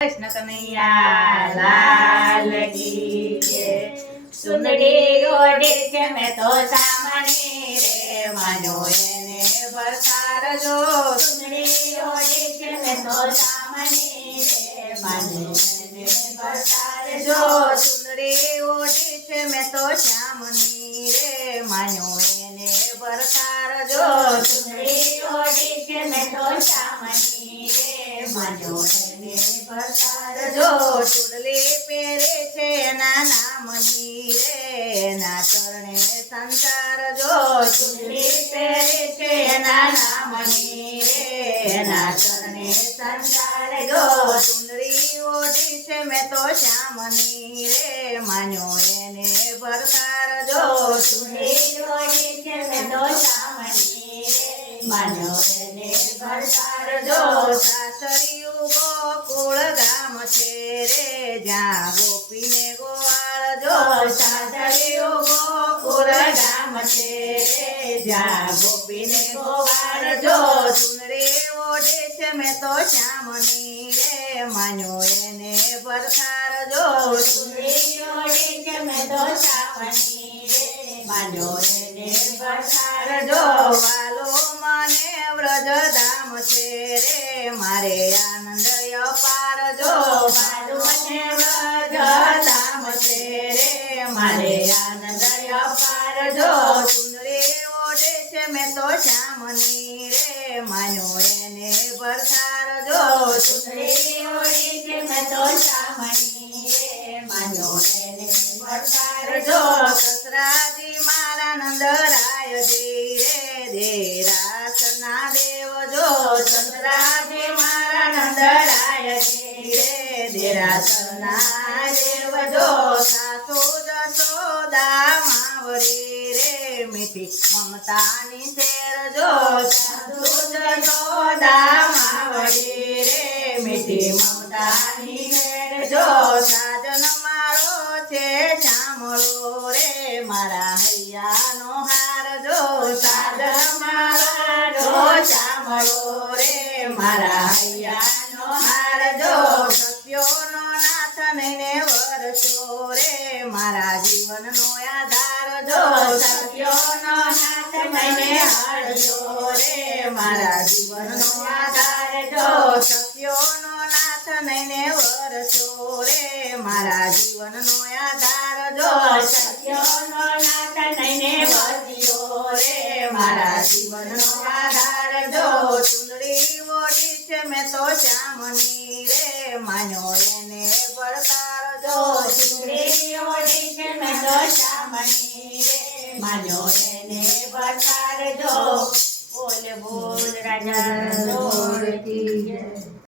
कृष्ण कन्हैया लाल की जय। सुंदरी ओढ़े छे मैं तो सामने रे मानो एने बरसार जो। सुंदरी ओढ़े छे मैं तो सामने रे मानो एने बरसार जो। सुंदरी ओढ़े छे मैं तो श्यामनी रे मानो एने बरसार जो। सुंदरी ओढ़े छे मैं तो श्यामनी रे मानो एने बरसार जो। चूड़ली પહેરે છે એના નામની રે એના ચરણે સંસાર જો। ચૂડલી પહેરે છે એના નામની રે એના ચરણે સંસાર જો। ચુંદડી ઓઢી છે મેં તો શ્યામની રે માન્યો એને ભરતાર જો। ચુંદડી ઓઢી છે મેં તો શ્યામની રે માન્યો એને ભરતાર જો। સાસરિયું ગોકુળ ગામ છે રે જ્યાં ગોપીને ગોવાળ જો। સાસરિયું ગોકુળ ગામ છે રે જ્યાં ગોપીને ગોવાળ જો। ચુનરી ઓઢે છે મેં તો શ્યામની રે માન્યો એને ભરતાર જો। ચુનરી ઓઢે છે મેં તો શ્યામની રે માન્યો એને ભરતાર જો। વાલો મને વ્રજધામ છે રે મારે આનંદ અપાર જો। વાલો મને વ્રજધામ છે રે મારે આનંદ અપાર જો। ચુંદડી ઓઢે છે મેં તો શ્યામની રે માન્યો એને ભરતાર જો। ચુંદડી ઓઢે છે મેં તો શ્યામની રે માન્યો એને ભરતાર જો। સસરાજી મારા નંદરાયજી રે દેરાસરના દેવ જો। સસરાજી મારા નંદરાયજી રે દેરાસરના દેવ જો। સાસુ જશોદા માવડી રે મીઠી મમતાની શેર જો। સાસુ જશોદા માવડી રે મીઠી મમતાની શેર જો। સાજન મારો છે શામળો રે મારા હૈયાનો હાર જો। સાજન મારો શામળો રે મારા હૈયાનો હાર જો। સત્યોનો નાથ નઈને વરસો રે મારા જીવનનો આધાર જો। સત્યોનો નાથ નઈને હરજો રે મારા જીવનનો આધાર જો। સત્યોનો નાથ નઈને વરસો રે મારા જીવનનો આધાર જો। સત્યોનો નાથ નઈને વરસ્યો રે મારા જીવનનો આધાર જો। ચુંદડી ઓઢી છે મેં તો શ્યામની રે માન્યો એને ભરતાર જો। ચુંદડી ઓઢી છે મેં તો શ્યામની રે માન્યો એને ભરતાર જો। બોલ બોલ રાજા